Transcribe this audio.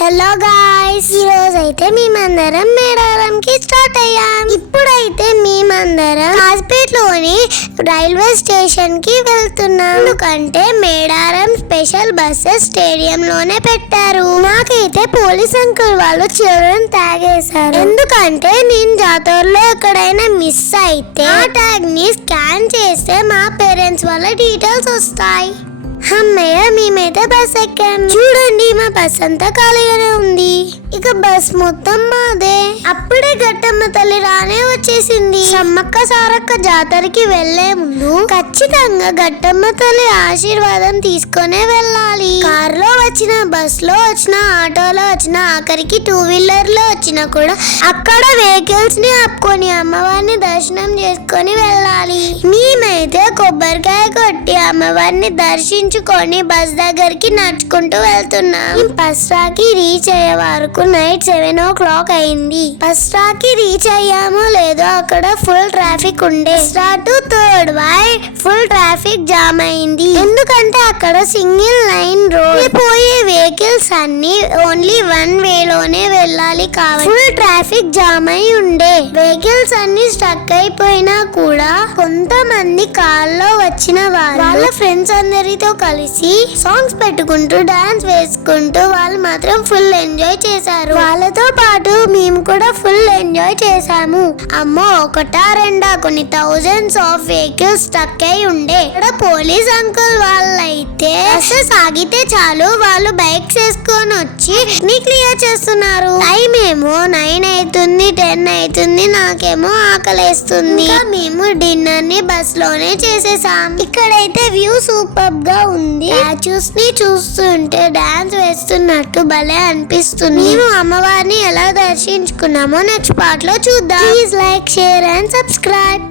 Hello guys, ఈ రోజు అయితే మేమందరం మేడారంకి స్టార్ట్ అయ్యాం. ఇప్పుడైతే మేమందరం కాజ్పేట్లోని రైల్వే స్టేషన్ కి వెళ్తున్నాం. ఎందుకంటే మేడారం స్పెషల్ బస్సెస్ స్టేడియం లోనే పెట్టారు. నాకైతే పోలీస్ అంకుల్ వాళ్ళు చిల్డ్రన్ ట్యాగ్ వేశారు. ఎందుకంటే నేను జాతరలో ఎక్కడైనా మిస్ అయితే ఆ ట్యాగ్ ని స్కాన్ చేస్తే మా పేరెంట్స్ వాళ్ళ డీటెయిల్స్ వస్తాయి. అమ్మయ్య, మేమైతే బస్ ఎక్కాం. చూడండి, మా బస్ అంతా ఖాళీగానే ఉంది. ఇక బస్ మొత్తం మాదే. అప్పుడే గట్టమ్మ తల్లి రానే వచ్చేసింది. సమ్మక్క సారక్క జాతరకి వెళ్లే ముందు ఖచ్చితంగా గట్టమ్మ తల్లి ఆశీర్వాదం తీసుకునే వెళ్ళాలి. కారులో వచ్చిన, బస్ లో వచ్చిన, ఆటోలో వచ్చిన, ఆఖరికి 2 వీలర్ లో వచ్చినా కూడా అక్కడ వెహికల్స్ ని ఆపుకొని అమ్మవారిని దర్శనం చేసుకొని వెళ్ళాలి. మేమైతే కొబ్బరికాయ కొట్టి అమ్మవారిని దర్శించుకొని బస్ దగ్గరికి నడుచుకుంటూ వెళ్తున్నాం. పస్రాకి రీచ్ అయ్యే వరకు నైట్ 7 o'clock అయింది. పస్రాకి రీచ్ అయ్యామో లేదో అక్కడ ఫుల్ ట్రాఫిక్ ఉండే. To 3rd wide full traffic jam అయింది. ఎందుకంటే అక్కడ సింగిల్ లైన్ రోడ్. పోయే వెహికల్స్ అన్ని ఓన్లీ 1 వేలోనే వెళ్ళాలి కాబట్టి ఫుల్ ట్రాఫిక్ జామ్ అయి ఉండే. వెహికల్స్ అన్ని స్టక్ అయిపోయినా కూడా కొంతమంది కార్లో వచ్చిన వాళ్ళ ఫ్రెండ్స్ అందరితో కలిసి సాంగ్స్ పెట్టుకుంటూ డాన్స్ వేసుకుంటూ వాళ్ళు మాత్రం ఫుల్ ఎంజాయ్ చేశారు. వాళ్ళతో పాటు మేము కూడా ఫుల్ ఎంజాయ్ చేసాము. అమ్మో, ఒకటా రెండా కొన్ని థౌజండ్స్ ఆఫ్ వెహికల్స్ స్టక్ అయి ఉండే. ఇక్కడ పోలీస్ అంకుల్ వాళ్ళైతే బస్సెస్ ఆగితే చాలు వాళ్ళు బైక్స్ వేసుకొని వచ్చి ని క్లియర్ చేస్తున్నారు. టైం ఏమో 9 అవుతుంది, 10 అవుతుంది. నాకేమో ఆకలేస్తుంది. మేము డిన్నర్ ని బస్ లోనే చేసేసాం. ఇక్కడైతే వ్యూ సూపర్ గా ఉంది. స్టాచ్యూస్ ని చూస్తుంటే డాన్స్ వేస్తున్నట్టు భలే అనిపిస్తుంది. మేము అమ్మవారిని ఎలా దర్శించుకున్నామో నెక్స్ట్ పార్ట్ లో చూద్దాం. Please like, share and subscribe.